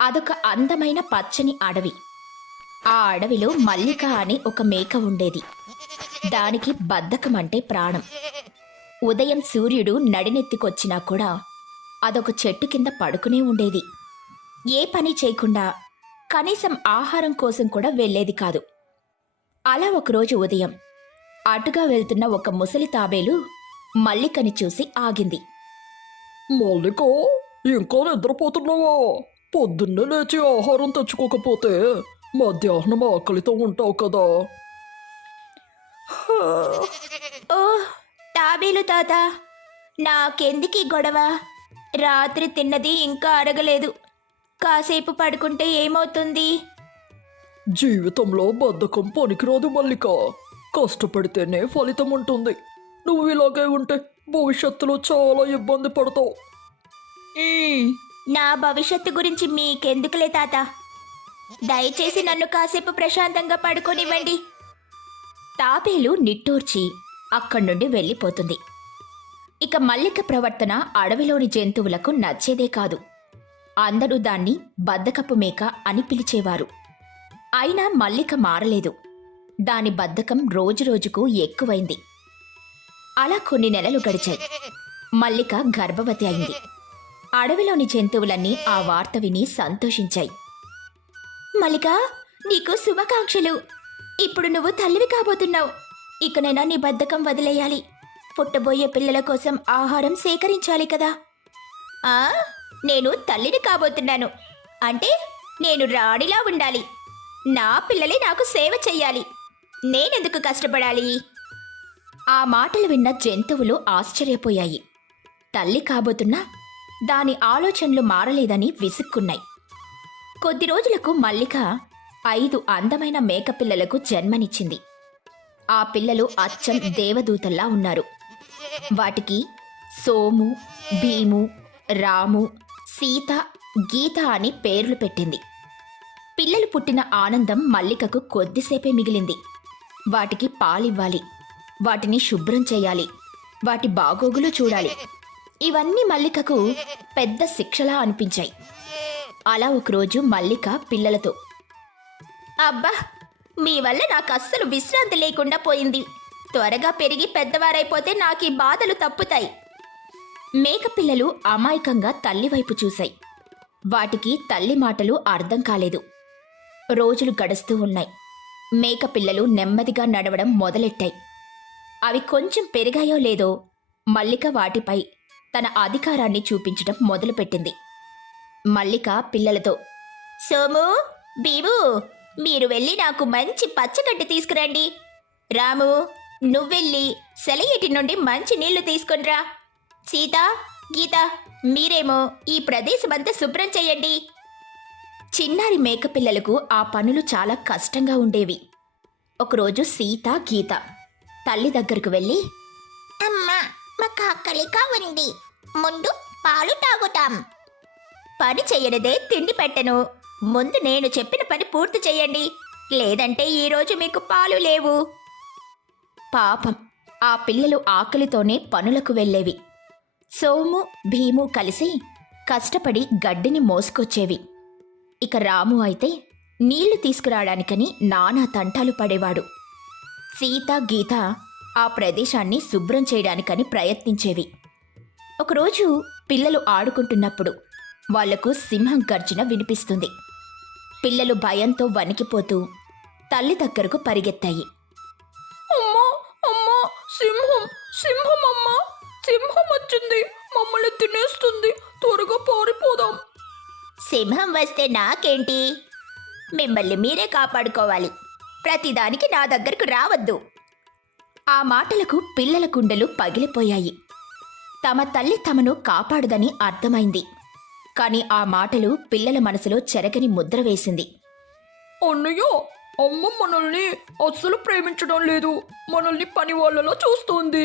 అదొక అందమైన పచ్చని అడవి. ఆ అడవిలో మల్లిక అని ఒక మేక ఉండేది. దానికి బద్ధకం అంటే ప్రాణం. ఉదయం సూర్యుడు నడినెత్తికొచ్చినా కూడా అదొక చెట్టు కింద పడుకునే ఉండేది. ఏ పని చేయకుండా కనీసం ఆహారం కోసం కూడా వెళ్ళేది కాదు. అలా ఒకరోజు ఉదయం అటుగా వెళ్తున్న ఒక ముసలి తాబేలు మల్లికని చూసి ఆగింది. మల్లిక, ఇంకా నిద్రపోతున్నావా? పొద్దున్నే లేచి ఆహారం తెచ్చుకోకపోతే మధ్యాహ్నం ఆకలితో ఉంటావు కదా. ఓ తాబేలు తాత, నాకెందుకీ గొడవ? రాత్రి తిన్నది ఇంకా అరగలేదు. కాసేపు పడుకుంటే ఏమవుతుంది? జీవితంలో బద్ధకం పనికిరాదు మల్లిక. కష్టపడితేనే ఫలితం ఉంటుంది. నువ్వు ఇలాగే ఉంటే భవిష్యత్తులో చాలా ఇబ్బంది పడతావు. నా భవిష్యత్తు గురించి మీకెందుకులే తాత. దయచేసి నన్ను కాసేపు ప్రశాంతంగా పడుకోనివ్వండి. తాబేలు నిట్టూర్చి అక్కడి నుండి వెళ్ళిపోతుంది. ఇక మల్లిక ప్రవర్తన అడవిలోని జంతువులకు నచ్చేదే కాదు. అందరూ దాన్ని బద్ధకపు మేక అని పిలిచేవారు. అయినా మల్లిక మారలేదు. దాని బద్ధకం రోజురోజుకు ఎక్కువైంది. అలా కొన్ని నెలలు గడిచాయి. మల్లిక గర్భవతి అయింది. అడవిలోని జంతువులన్నీ ఆ వార్త విని సంతోషించాయి. మల్లిక, నీకు శుభాకాంక్షలు. ఇప్పుడు నువ్వు తల్లివి కాబోతున్నావు. ఇకనైనా నీ బద్ధకం వదిలేయాలి. పుట్టబోయే పిల్లల కోసం ఆహారం సేకరించాలి కదా. నేను తల్లిని కాబోతున్నాను అంటే నేను రాణిలా ఉండాలి. నా పిల్లలే నాకు సేవ చెయ్యాలి. నేనెందుకు కష్టపడాలి? ఆ మాటలు విన్న జంతువులు ఆశ్చర్యపోయాయి. తల్లి కాబోతున్నా దాని ఆలోచనలు మారలేదని విసుక్కున్నాయి. కొద్ది రోజులకు మల్లిక 5 అందమైన మేకపిల్లలకు జన్మనిచ్చింది. ఆ పిల్లలు అచ్చం దేవదూతల్లా ఉన్నారు. వాటికి సోము, భీము, రాము, సీత, గీత అని పేర్లు పెట్టింది. పిల్లలు పుట్టిన ఆనందం మల్లికకు కొద్దిసేపే మిగిలింది. వాటికి పాలివ్వాలి, వాటిని శుభ్రం చేయాలి, వాటి బాగోగులు చూడాలి. ఇవన్నీ మల్లికకు పెద్ద శిక్షలా అనిపించాయి. అలా ఒకరోజు మల్లిక పిల్లలతో, అబ్బా, మీ వల్ల నాకు అస్సలు విశ్రాంతి లేకుండా పోయింది. త్వరగా పెరిగి పెద్దవారైపోతే నాకు ఈ బాధలు తప్పుతాయి. మేకపిల్లలు అమాయకంగా తల్లివైపు చూశాయి. వాటికి తల్లి మాటలు అర్థం కాలేదు. రోజులు గడుస్తూ ఉన్నాయి. మేకపిల్లలు నెమ్మదిగా నడవడం మొదలెట్టాయి. అవి కొంచెం పెరిగాయో లేదో మల్లిక వాటిపై తన అధికారాన్ని చూపించడం మొదలుపెట్టింది. మల్లిక పిల్లలతో, సోము, బీబు, మీరు వెళ్ళి నాకు మంచి పచ్చగడ్డి తీసుకురండి. రాము, నువ్వెళ్ళి సెలయేటి నుండి మంచి నీళ్లు తీసుకునిరా. సీత, గీత, మీరేమో ఈ ప్రదేశమంతా శుభ్రం చెయ్యండి. చిన్నారి మేకపిల్లలకు ఆ పనులు చాలా కష్టంగా ఉండేవి. ఒకరోజు సీత, గీత తల్లి దగ్గరకు వెళ్ళి, అమ్మా, మాకు ఆకలిగా ఉంది. ముందు పాలు తాగుతాం. పని చెయ్యనిదే తిండి పెట్టను. ముందు నేను చెప్పిన పని పూర్తి చెయ్యండి, లేదంటే ఈరోజు మీకు పాలు లేవు. పాపం, ఆ పిల్లలు ఆకలితోనే పనులకు వెళ్ళేవి. సోము, భీము కలిసి కష్టపడి గడ్డిని మోసుకొచ్చేవి. ఇక రాము అయితే నీళ్లు తీసుకురావడానికని నానా తంటాలు పడేవాడు. సీత, గీత ఆ ప్రదేశాన్ని శుభ్రం చేయడానికని ప్రయత్నించేవి. ఒకరోజు పిల్లలు ఆడుకుంటున్నప్పుడు వాళ్లకు సింహం గర్జన వినిపిస్తుంది. పిల్లలు భయంతో వణికిపోతూ తల్లి దగ్గరకు పరిగెత్తాయి. అమ్మా, అమ్మా, సింహం, సింహం, అమ్మా, సింహం వచ్చింది, మమ్మల్ని తినేస్తుంది, త్వరగా పారిపోదాం. సింహం వస్తే నాకేంటి? మిమ్మల్ని మీరే కాపాడుకోవాలి. ప్రతిదానికి నా దగ్గరకు రావద్దు. ఆ మాటలకు పిల్లల గుండెలు పగిలిపోయాయి. తమ తల్లి తమను కాపాడదని అర్థమైంది. కాని ఆ మాటలు పిల్లల మనసులో చెరగని ముద్ర వేసింది. అన్నయ్య, అమ్మ మనల్ని అస్సలు ప్రేమించడం లేదు. మనల్ని పని వాళ్ళలో చూస్తుంది.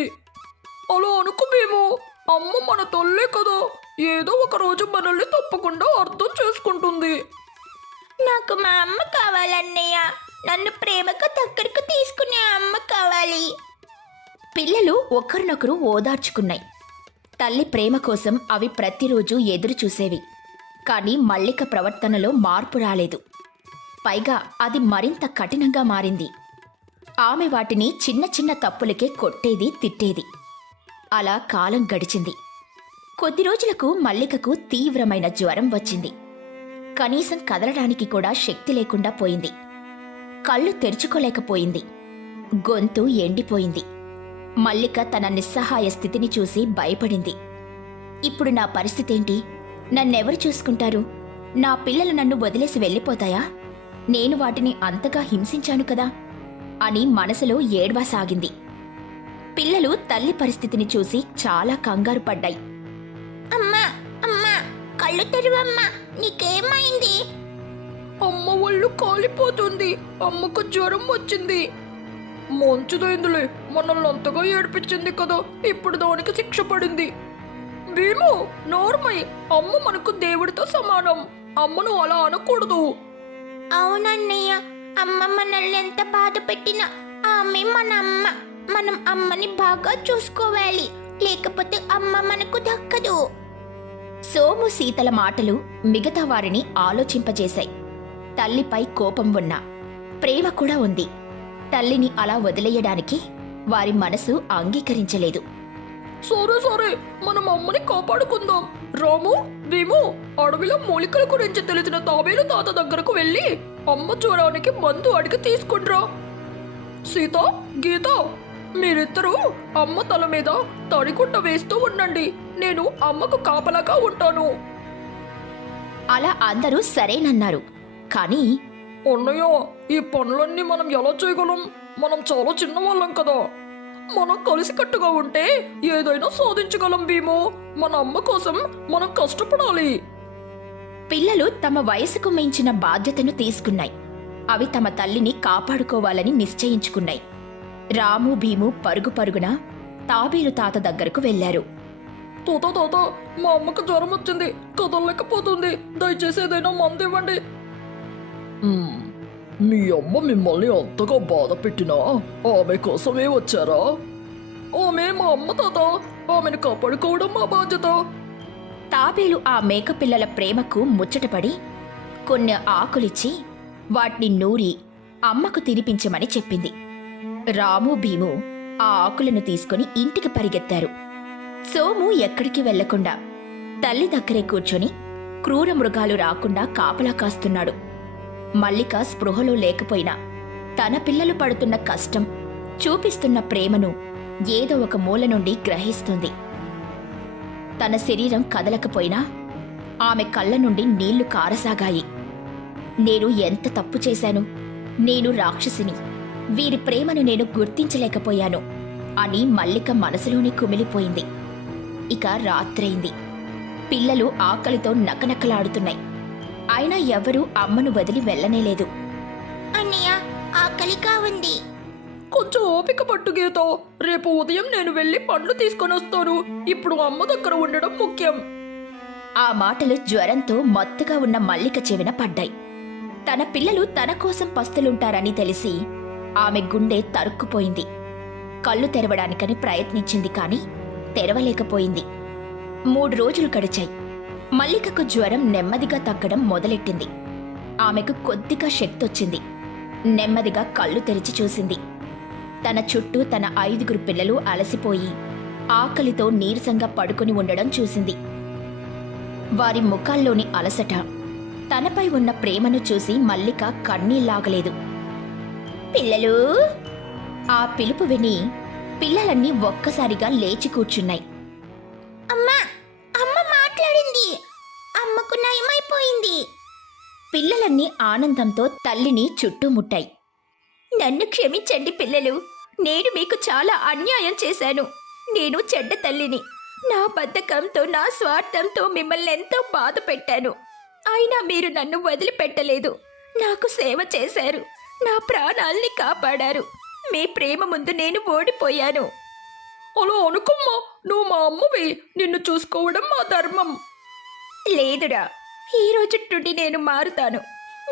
అలా అనుకు మేము, అమ్మ మన తల్లే కదా, ఏదో ఒక రోజు మనల్ని తప్పకుండా అర్థం చేసుకుంటుంది. నాకు మా అమ్మ కావాలన్నయ్య. నన్ను ప్రేమగా దగ్గరకు తీసుకునే అమ్మ కావాలి. పిల్లలు ఒకరినొకరు ఓదార్చుకున్నాయి. తల్లి ప్రేమ కోసం అవి ప్రతిరోజు ఎదురు చూసేవి. కానీ మల్లిక ప్రవర్తనలో మార్పు రాలేదు. పైగా అది మరింత కఠినంగా మారింది. ఆమె వాటిని చిన్న చిన్న తప్పులకే కొట్టేది, తిట్టేది. అలా కాలం గడిచింది. కొద్ది రోజులకు మల్లికకు తీవ్రమైన జ్వరం వచ్చింది. కనీసం కదలడానికి కూడా శక్తి లేకుండా పోయింది. కళ్ళు తెరుచుకోలేకపోయింది. గొంతు ఎండిపోయింది. మల్లిక తన నిస్సహాయ స్థితిని చూసి భయపడింది. ఇప్పుడు నా పరిస్థితేంటి? నన్నెవరు చూసుకుంటారు? నా పిల్లలు నన్ను వదిలేసి వెళ్ళిపోతాయా? నేను వాటిని అంతగా హింసించాను కదా అని మనసులో ఏడ్వసాగింది. పిల్లలు తల్లి పరిస్థితిని చూసి చాలా కంగారు పడ్డాయి. అమ్మా అమ్మా కళ్ళు తెరువమ్మా, నీకేమైంది? అమ్మ ఒళ్ళు కాలిపోతుంది. అమ్మకు జ్వరం వచ్చింది. మంచిదైందిలే, మనల్ని అంతగా ఏడిపించింది కదా, ఇప్పుడు దానికి శిక్ష పడింది. భీము, నోర్మై, అమ్మ మనకు దేవుడితో సమానం. అమ్మను అలా అనకూడదు. అవునన్నయ్య, అమ్మ మనల్ని ఎంత బాధ పెట్టినా ఆమె మన అమ్మ. మనం అమ్మని బాగా చూసుకోవాలి, లేకపోతే అమ్మ మనకు దక్కదు. సోము, సీతల మాటలు మిగతా వారిని ఆలోచింపజేశాయి. తల్లిపై కోపం ఉన్నా ప్రేమ కూడా ఉంది. తల్లిని అలా వదిలేయడానికి వారి మనసు అంగీకరించలేదు. సరే సరే, మనం అమ్మని కాపాడుకుందాం. రాము, భీము, అడవిలో మూలికల గురించి తెలిసిన తాబేలు తాత దగ్గరకు వెళ్ళి అమ్మ జ్వరానికి మందు అడిగి తీసుకుంట్రా. సీత, గీత, మీరిద్దరూ అమ్మ తల మీద తడిగుడ్డ వేస్తూ ఉండండి. నేను అమ్మకు కాపలాగా ఉంటాను. అలా అందరూ సరేనన్నారు. కానీ అన్నయ్య, ఈ పనులన్నీ మనం ఎలా చేయగలం? మనం చాలా చిన్నవాళ్ళం కదా. మనం కలిసికట్టుగా ఉంటే ఏదైనా సాధించగలం భీము. మన అమ్మ కోసం మనం కష్టపడాలి. పిల్లలు తమ వయసుకు మించిన బాధ్యతను తీసుకున్నాయి. అవి తమ తల్లిని కాపాడుకోవాలని నిశ్చయించుకున్నాయి. రాము, భీము పరుగు పరుగున తాబేలు తాత దగ్గరకు వెళ్లారు. తాత తాత, మా అమ్మకు జ్వరం వచ్చింది, కదలలేకపోతుంది. దయచేసి ఏదైనా మందు ఇవ్వండి. మీ అమ్మ మిమ్మల్ని అంతగా బాధ పెట్టినా ఆమె కోసమే వచ్చారా? ఆమె మా అమ్మ తాత, ఆమెను కాపాడుకోవడం మా బాధ్యత. తాబేలు ఆ మేకపిల్లల ప్రేమకు ముచ్చటపడి కొన్ని ఆకులిచ్చి వాటిని నూరి అమ్మకు తినిపించమని చెప్పింది. రాము, భీము ఆ ఆకులను తీసుకుని ఇంటికి పరిగెత్తారు. సోము ఎక్కడికి వెళ్లకుండా తల్లి దగ్గరే కూర్చొని క్రూర మృగాలు రాకుండా కాపలా కాస్తున్నాడు. మల్లిక స్పృహలో లేకపోయినా తన పిల్లలు పడుతున్న కష్టం, చూపిస్తున్న ప్రేమను ఏదో ఒక మూల నుండి గ్రహిస్తుంది. తన శరీరం కదలకపోయినా ఆమె కళ్ళ నుండి నీళ్లు కారసాగాయి. నేను ఎంత తప్పు చేశాను? నేను రాక్షసిని. వీరి ప్రేమను నేను గుర్తించలేకపోయాను అని మల్లిక మనసులోనే కుమిలిపోయింది. ఇక రాత్రైంది. పిల్లలు ఆకలితో నకనకలాడుతున్నాయి. అయినా ఎవరూ అమ్మను వదిలి వెళ్ళనేలేదు. అన్నయ్య, ఆకలిగా ఉంది. కొంచెం ఓపిక పట్టు గీత. రేపు ఉదయం నేను వెళ్ళి పండ్లు తీసుకొని వస్తాను. ఇప్పుడు అమ్మ దగ్గర ఉండడం ముఖ్యం. ఆ మాటలు జ్వరంతో మత్తుగా ఉన్న మల్లిక చెవిన పడ్డాయి. తన పిల్లలు తన కోసం పస్తులుంటారని తెలిసి ఆమె గుండె తరుక్కుపోయింది. కళ్ళు తెరవడానికని ప్రయత్నించింది, కాని తెరవలేకపోయింది. 3 రోజులు గడిచాయి. మల్లికకు జ్వరం నెమ్మదిగా తగ్గడం మొదలెట్టింది. ఆమెకు కొద్దిగా శక్తొచ్చింది. నెమ్మదిగా కళ్ళు తెరిచి చూసింది. తన చుట్టూ తన 5 పిల్లలు అలసిపోయి ఆకలితో నీరసంగా పడుకుని ఉండడం చూసింది. వారి ముఖాల్లోని అలసట, తనపై ఉన్న ప్రేమను చూసి మల్లిక కన్నీళ్లాగలేదు. పిల్లలు! ఆ పిలుపు విని పిల్లలన్నీ ఒక్కసారిగా లేచి కూర్చున్నాయి. అమ్మా, అమ్మ మాట్లాడింది. అమ్మకు నయమైపోయింది. పిల్లలన్నీ ఆనందంతో తల్లిని చుట్టుముట్టాయి. నన్ను క్షమించండి పిల్లలు. నేను మీకు చాలా అన్యాయం చేశాను. నేను చెడ్డ తల్లిని. నా బద్ధకంతో, నా స్వార్థంతో మిమ్మల్ని ఎంతో బాధ పెట్టాను. అయినా మీరు నన్ను వదిలిపెట్టలేదు. నాకు సేవ చేశారు. నా ప్రాణాల్ని కాపాడారు. మీ ప్రేమ ముందు నేను ఓడిపోయాను. అలా అనుకోమ్మా, నువ్వు మా అమ్మవి. నిన్ను చూసుకోవడం మా ధర్మం. లేదురా, ఈ రోజు నుండి నేను మారుతాను.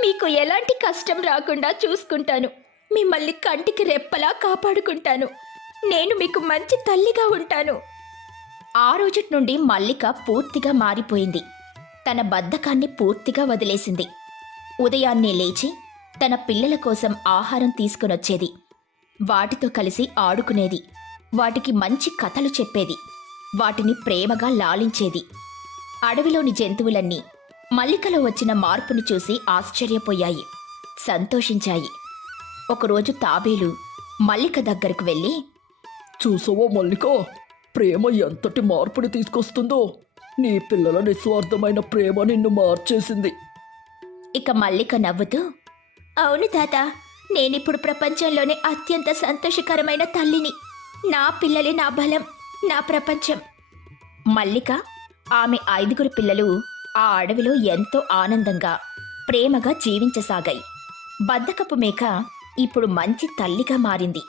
మీకు ఎలాంటి కష్టం రాకుండా చూసుకుంటాను. మిమ్మల్ని కంటికి రెప్పలా కాపాడుకుంటాను. నేను మీకు మంచి తల్లిగా ఉంటాను. ఆ రోజు నుండి మల్లిక పూర్తిగా మారిపోయింది. తన బద్ధకాన్ని పూర్తిగా వదిలేసింది. ఉదయాన్నే లేచి తన పిల్లల కోసం ఆహారం తీసుకునొచ్చేది. వాటితో కలిసి ఆడుకునేది. వాటికి మంచి కథలు చెప్పేది. వాటిని ప్రేమగా లాలించేది. అడవిలోని జంతువులన్నీ మల్లికలో వచ్చిన మార్పుని చూసి ఆశ్చర్యపోయాయి, సంతోషించాయి. ఒకరోజు తాబేలు మల్లిక దగ్గరకు వెళ్ళి, చూసావా మల్లిక, ప్రేమ ఎంతటి మార్పుని తీసుకొస్తుందో. నీ పిల్లల నిస్వార్థమైన ప్రేమ నిన్ను మార్చేసింది. ఇక మల్లిక నవ్వుతూ, అవును తాత, నేనిప్పుడు ప్రపంచంలోనే అత్యంత సంతోషకరమైన తల్లిని. నా పిల్లలే నా బలం, నా ప్రపంచం. మల్లిక, ఆమె 5 పిల్లలు ఆ అడవిలో ఎంతో ఆనందంగా ప్రేమగా జీవించసాగాయి. బద్ధకపు మేక ఇప్పుడు మంచి తల్లిగా మారింది.